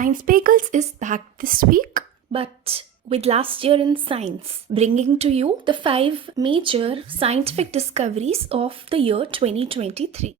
Science Bagels is back this week, but with last year in science, bringing to you the 5 major scientific discoveries of the year 2023.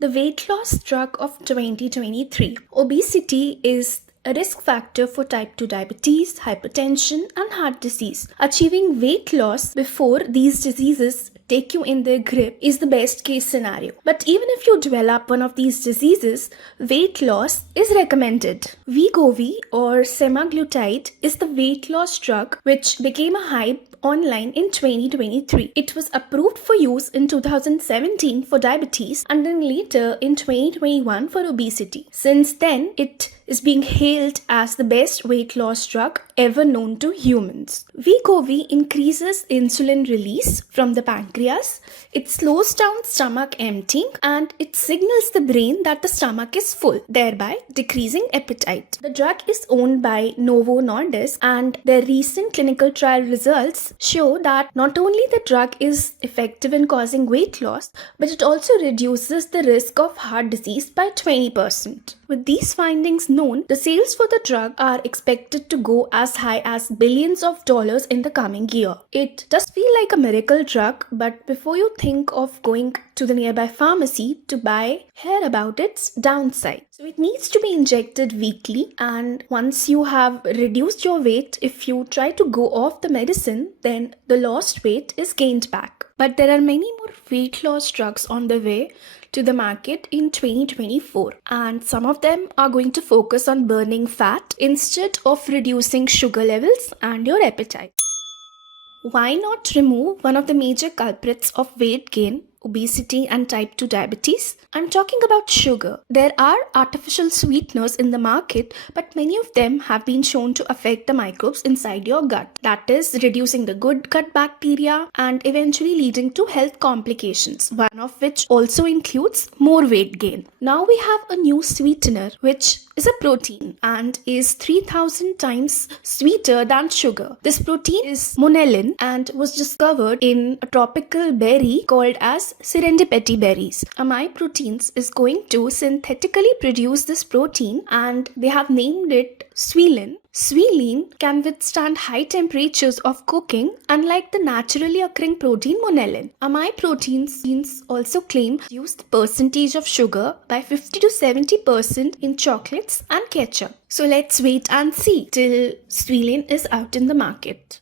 The weight loss drug of 2023. Obesity is a risk factor for type 2 diabetes, hypertension, and heart disease. Achieving weight loss before these diseases take you in their grip is the best case scenario. But even if you develop one of these diseases, weight loss is recommended. Wegovy or semaglutide is the weight loss drug which became a hype online in 2023. It was approved for use in 2017 for diabetes and then later in 2021 for obesity. Since then, it is being hailed as the best weight loss drug ever known to humans. Wegovy increases insulin release from the pancreas, it slows down stomach emptying, and it signals the brain that the stomach is full, thereby decreasing appetite. The drug is owned by Novo Nordisk, and their recent clinical trial results show that not only the drug is effective in causing weight loss, but it also reduces the risk of heart disease by 20%. With these findings known, the sales for the drug are expected to go as high as billions of dollars in the coming year. It does feel like a miracle drug, but before you think of going to the nearby pharmacy to buy, hear about its downside. So it needs to be injected weekly, and once you have reduced your weight, if you try to go off the medicine, then the lost weight is gained back. But there are many more weight loss drugs on the way to the market in 2024, and some of them are going to focus on burning fat instead of reducing sugar levels and your appetite. Why not remove one of the major culprits of weight gain, obesity and type 2 diabetes? I'm talking about sugar. There are artificial sweeteners in the market, but many of them have been shown to affect the microbes inside your gut. That is, reducing the good gut bacteria and eventually leading to health complications, one of which also includes more weight gain. Now we have a new sweetener which is a protein and is 3000 times sweeter than sugar. This protein is monelin and was discovered in a tropical berry called as serendipity berries. Amai Proteins is going to synthetically produce this protein, and they have named it sweelin. Sweelin can withstand high temperatures of cooking, unlike the naturally occurring protein monelin. Amai Proteins also claim to reduce the percentage of sugar by 50 to 70% in chocolates and ketchup. So let's wait and see till sweelin is out in the market.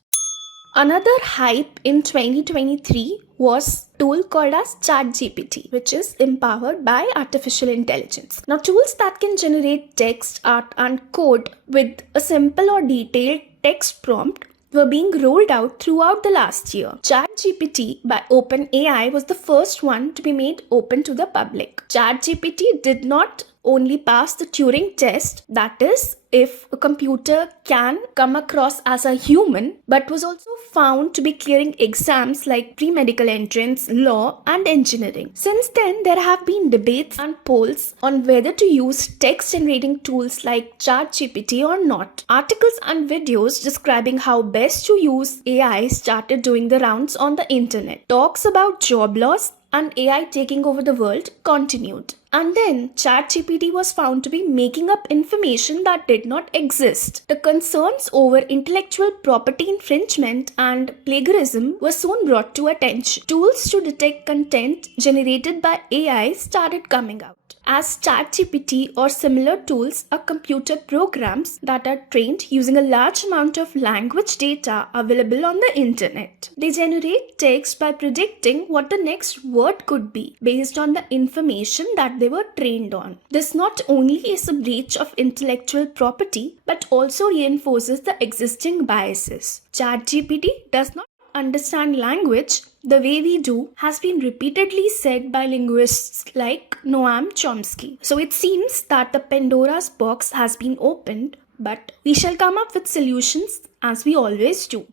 Another hype in 2023 was a tool called as ChatGPT, which is empowered by artificial intelligence. Now, tools that can generate text, art, and code with a simple or detailed text prompt were being rolled out throughout the last year. ChatGPT by OpenAI was the first one to be made open to the public. ChatGPT did not only pass the Turing test, that is, if a computer can come across as a human, but was also found to be clearing exams like pre-medical entrance, law, and engineering. Since then, there have been debates and polls on whether to use text-generating tools like ChatGPT or not. Articles and videos describing how best to use AI started doing the rounds on the internet. Talks about job loss and AI taking over the world continued. And then ChatGPT was found to be making up information that did not exist. The concerns over intellectual property infringement and plagiarism were soon brought to attention. Tools to detect content generated by AI started coming out. As ChatGPT or similar tools are computer programs that are trained using a large amount of language data available on the internet. They generate text by predicting what the next word could be based on the information that they were trained on. This not only is a breach of intellectual property but also reinforces the existing biases. ChatGPT does not understand language the way we do has been repeatedly said by linguists like Noam Chomsky. So it seems that the Pandora's box has been opened, but we shall come up with solutions as we always do.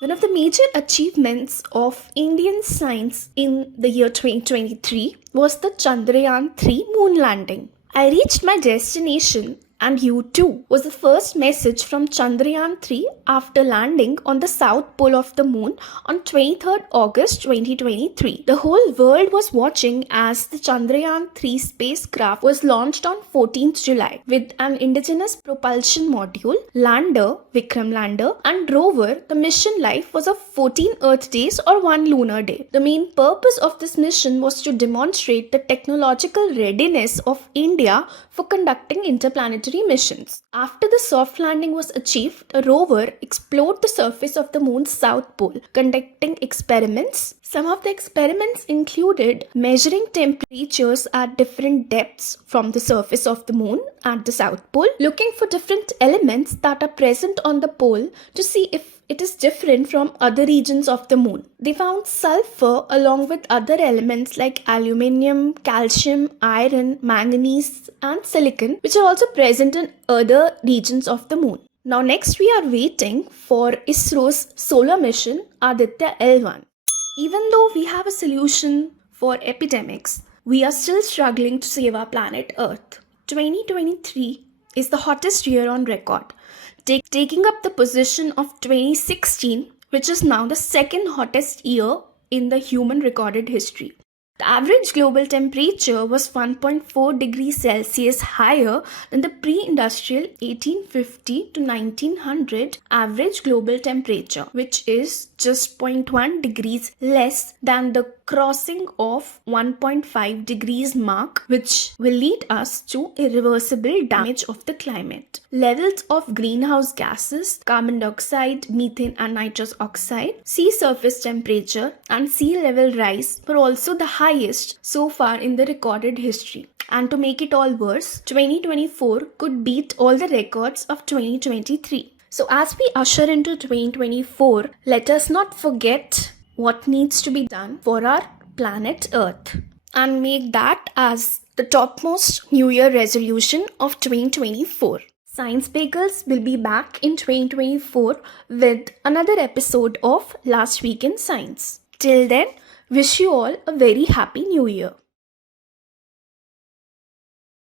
One of the major achievements of Indian science in the year 2023 was the Chandrayaan 3 moon landing. I reached my destination And you too was the first message from Chandrayaan 3 after landing on the south pole of the moon on 23rd August 2023. The whole world was watching as the Chandrayaan 3 spacecraft was launched on 14th July with an indigenous propulsion module, lander, Vikram lander, and rover. The mission life was of 14 Earth days or 1 lunar day. The main purpose of this mission was to demonstrate the technological readiness of India for conducting interplanetary missions. After the soft landing was achieved, a rover explored the surface of the moon's south pole, conducting experiments. Some of the experiments included measuring temperatures at different depths from the surface of the moon at the south pole, looking for different elements that are present on the pole to see if it is different from other regions of the moon. They found sulfur along with other elements like aluminium, calcium, iron, manganese, and silicon, which are also present in other regions of the moon. Now next we are waiting for ISRO's solar mission Aditya L1. Even though we have a solution for epidemics, we are still struggling to save our planet Earth. 2023 is the hottest year on record, taking up the position of 2016, which is now the second hottest year in the human recorded history. The average global temperature was 1.4 degrees Celsius higher than the pre-industrial 1850 to 1900 average global temperature, which is just 0.1 degrees less than the crossing of 1.5 degrees mark, which will lead us to irreversible damage of the climate. Levels of greenhouse gases, carbon dioxide, methane and nitrous oxide, sea surface temperature and sea level rise were also the highest so far in the recorded history. And to make it all worse, 2024 could beat all the records of 2023. So as we usher into 2024, let us not forget what needs to be done for our planet Earth and make that as the topmost New Year resolution of 2024. Science Bagels will be back in 2024 with another episode of Last Week in Science. Till then, wish you all a very happy New Year.